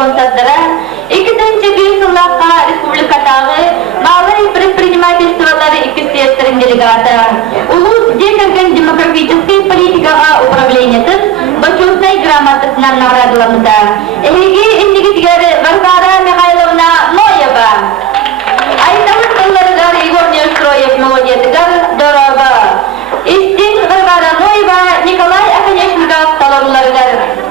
спонсордара 2001 жылларга республикадагы малый предпринимательстволары эксперттерин делегаты, улус декарген демографической политикага управлениятын почетной грамотасынан наградаланды. Эги индигитигери Варвара Михайловна Ноева, Айтамын кылларыгар Егор Неустроев мелодиятыгар Дорова, Истин Варвара Ноева, Николай Аконечников таларуларыгар.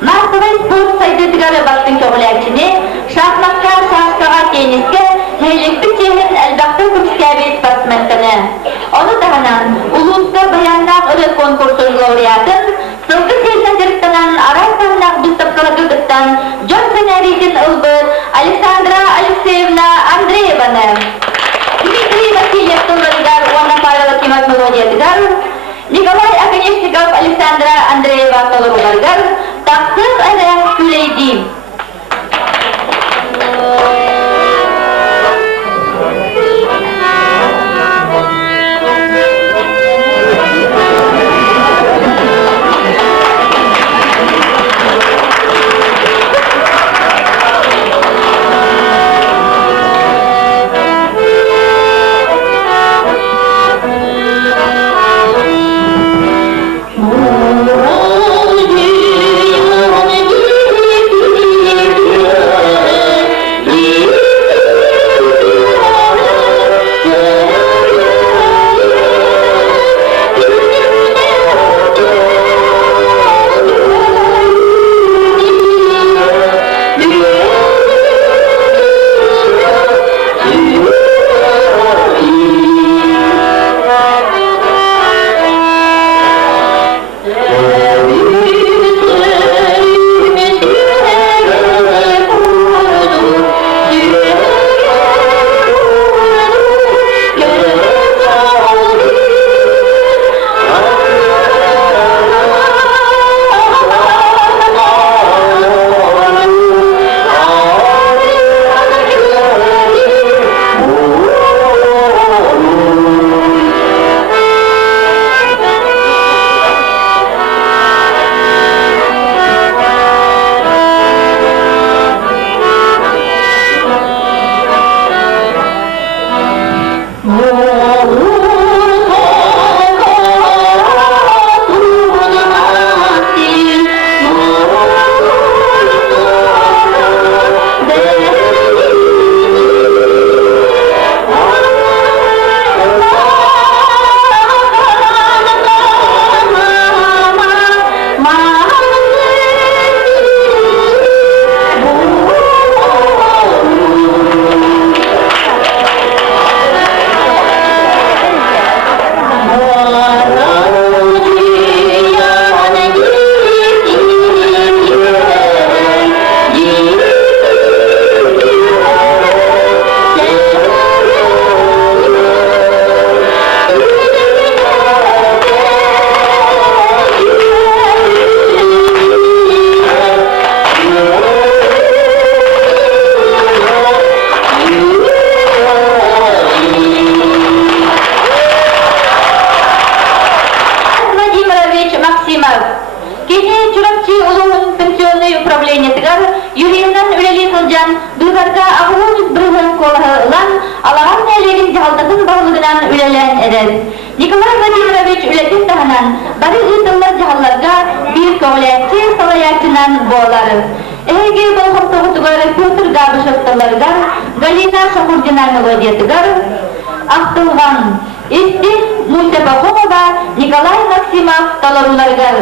Marsovay sport saydıtları baktın çoğulayçını, şahmatka, şahkağa teniske, heylikli çehin elbaqtı kümüşkəbi sportsmentkini. Onu dağınan, Ulusta bayanlaq ırı konkursu laureatın, sılgı selsendiriktanan aray sanlaq büstapkalı gıgıttan, John Seneritin ılbır, Alexandra Alexeyevna Andreevani, Dmitri Vasilyev tıllarıgar, ona faydalı kimat melodiyatıgar, Nikolay Akонечников Alexandra Andreeva tolurlargar, taksır ere küleydi. Oh, cihaldatın bağlılığından ülelen eder. Nikolay Vladimirovich ületin tahanan, bari ıtıllar cihallarga bir kövlekçi salayakçınan boğaları. Ehege bolğum toğutugar Pyotr Gabышевталарга, Галина Шахурдина мелодиятыгар, Ақтылған, Истин Мультепахомова, Николай Максимов таларуларгар.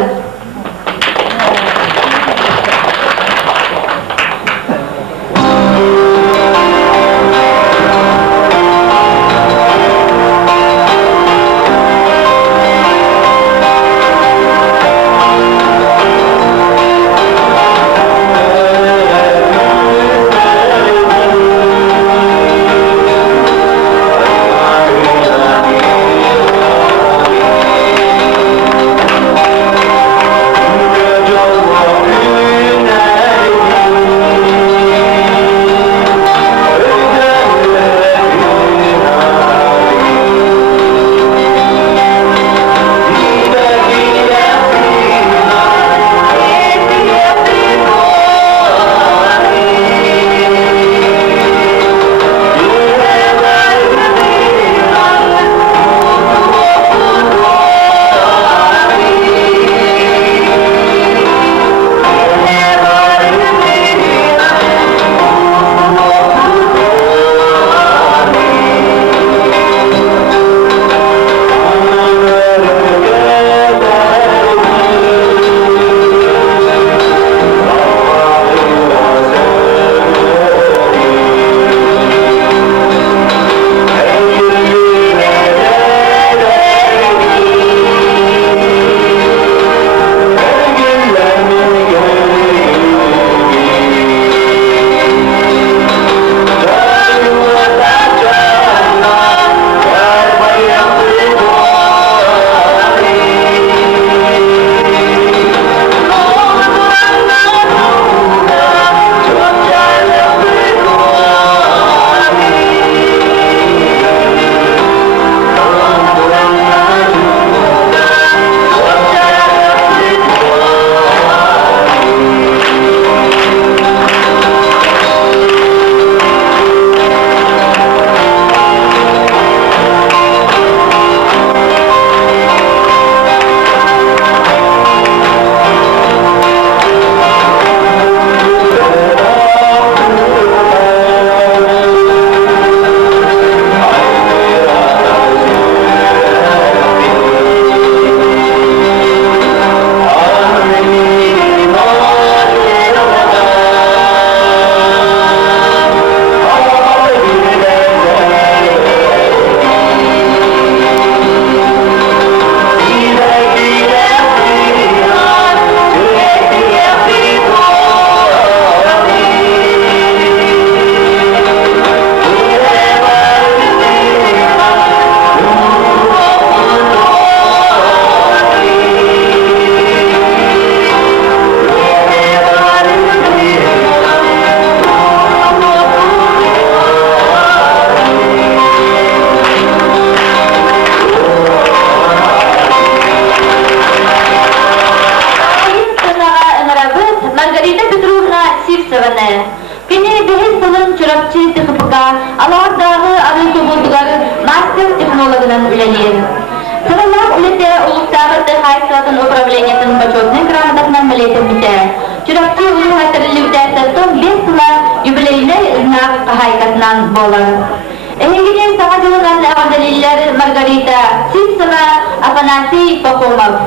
Маргарита Сипсова, Афанасий Пахомов.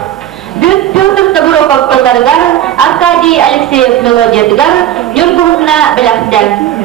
Петр Табуров Аркадий Алексеев мелодиятыгар, Юргурна Беляхтян.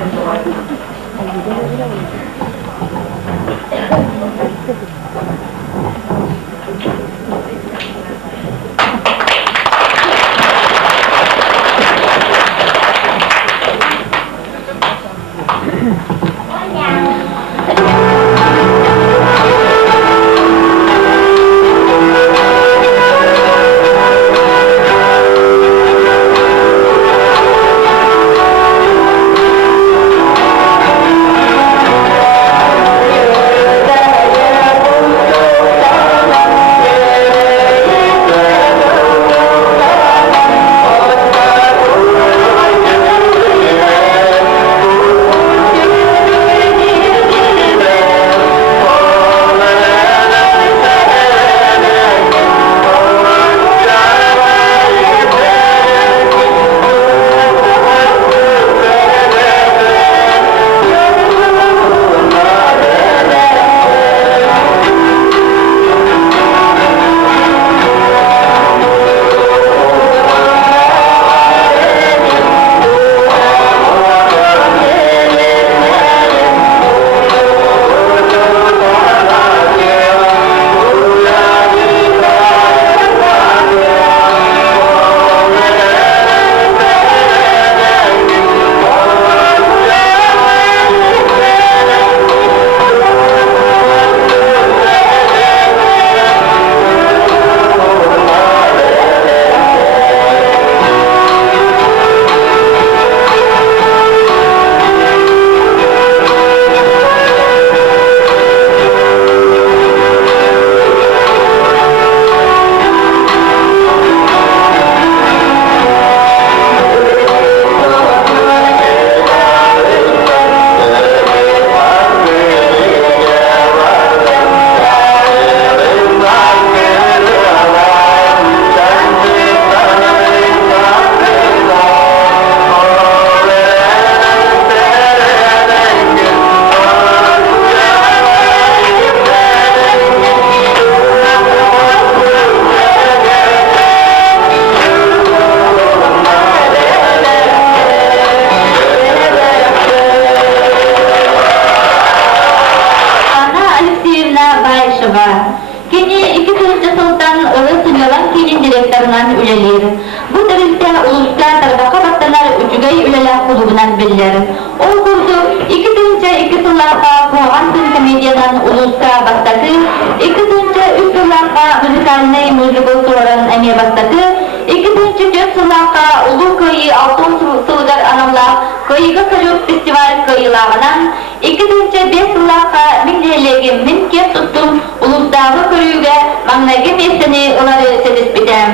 Байшева. Кини 2000 сылтан ылы сынялан кinin директорынан үлелер. Бу тәрилтә улуска тарбака баттанар үчүгәй үлеләк кулугунан белләр. Ол курду 2002 сылларга куган сын комедиядан улуска бастаты, 2003 сылларга музыкальный музыка туран әме бастаты, 2004 сылларга улу көйі алтын сылгар анамла көйігі салют фестиваль көйілагынан, 2005 сылларга миннелеген мин кеп туттум улустағы көрүүгө маңнайгы месени ылары седиспитем.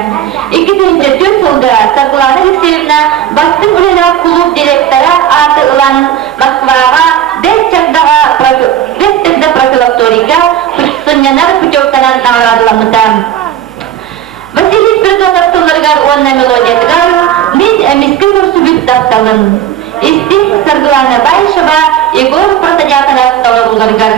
2004 сылда Саглана Алексеевна бастың үлелі клуб директора аты ылан Москваға бәттегді профилакторика сынянар путевканан нағарадыламытам. Василий Спиридонов тылыргар онна мелодиятыгар мен әмескі көрсүбіт дақталын. Истин Саглана Байшева Егор Протодиаконов таларуларгар.